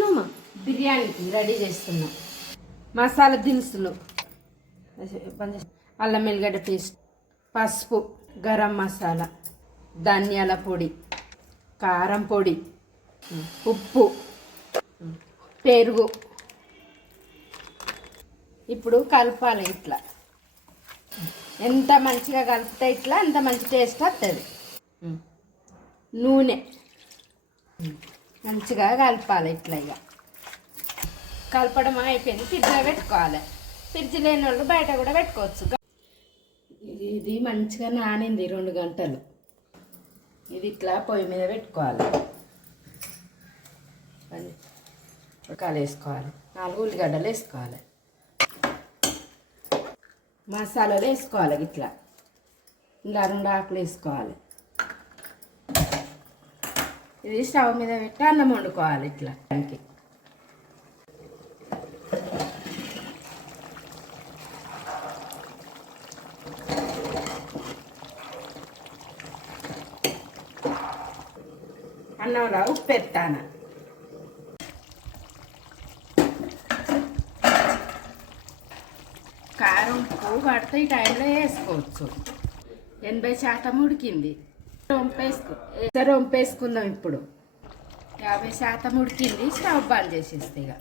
చేస్తున్నామా? బిర్యానీకి రెడీ చేస్తున్నాం. మసాలా దినుసులు, అల్లం వెల్లిగడ్డ పేస్ట్, పసుపు, గరం మసాలా, ధనియాల పొడి, కారం పొడి, ఉప్పు, పెరుగు. ఇప్పుడు కలపాలి. ఇట్లా ఎంత మంచిగా కలిపితే ఇట్లా అంత మంచి టేస్ట్ వస్తుంది. నూనె మంచిగా కలపాలి. ఇట్లా ఇక కలపడం అయిపోయింది. ఫ్రిడ్జ్లో పెట్టుకోవాలి. ఫ్రిడ్జ్ లేని వాళ్ళు బయట కూడా పెట్టుకోవచ్చు. ఇది మంచిగా నానింది 2 గంటలు. ఇది ఇట్లా పొయ్యి మీద పెట్టుకోవాలి. ఉడకాలు వేసుకోవాలి. 4 ఉల్లిగడ్డలు వేసుకోవాలి. మసాలాలు వేసుకోవాలి. ఇట్లా ఇలా 2 ఆకులు వేసుకోవాలి. ఇది స్టవ్ మీద పెట్టి అన్నం వండుకోవాలి. ఇట్లా దానికి అన్నంలో ఉప్పు ఎత్తాను. కారం ఉప్పు పడితే ఈ టైంలో వేసుకోవచ్చు. 80% ఉడికింది. వంపేసుకుందాం. ఇప్పుడు 50% ఉడికింది. స్టవ్ బంద్ చేసేస్తే ఇక